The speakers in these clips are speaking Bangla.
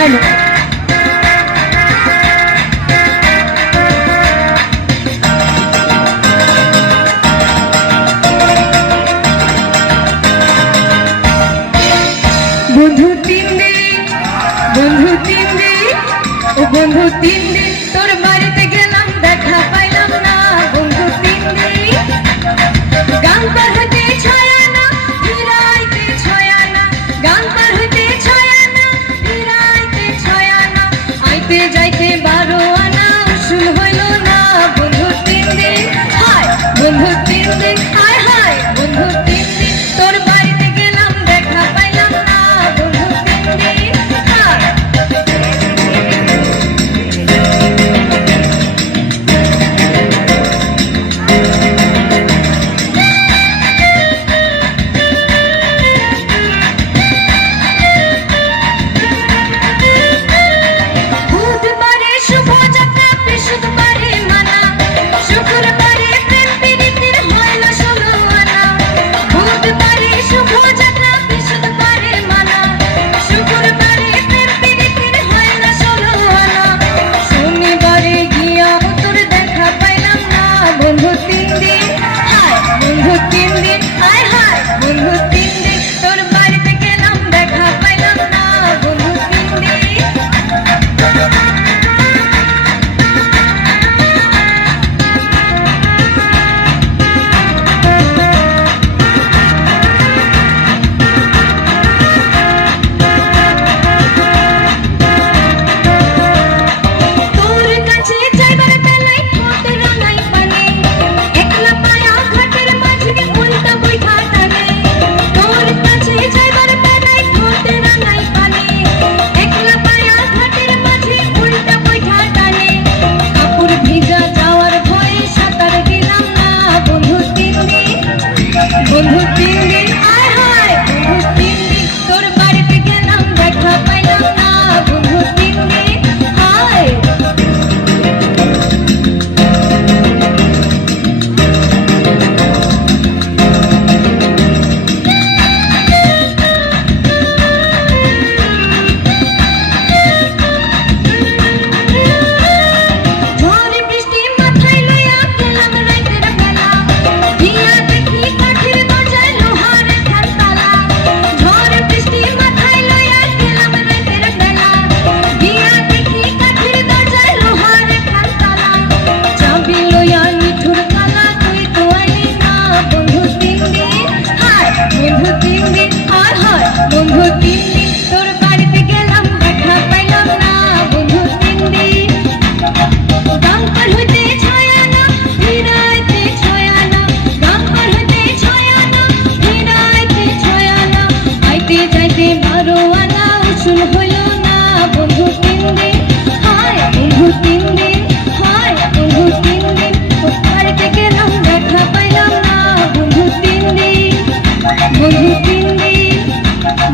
দেখাল বন্ধু তিন দিন, বন্ধু তিন দিন, ও বন্ধু তিন দিন, তোর বাড়িতে গেলাম, দেখা পাইলাম না। বন্ধু তিন দিন আইতে যাইতে বারো তিন দিন হায় বন্ধু তিন চুল হইল না বন্ধু তিন দিন হায় বন্ধু তিন দিন হায় বন্ধু তিন দিন কোথার থেকে নাম দেখা পাইলাম না বন্ধু তিন দিন বন্ধু তিন দিন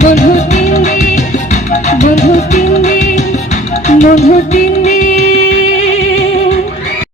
বন্ধু তিন দিন বন্ধু তিন দিন বন্ধু তিন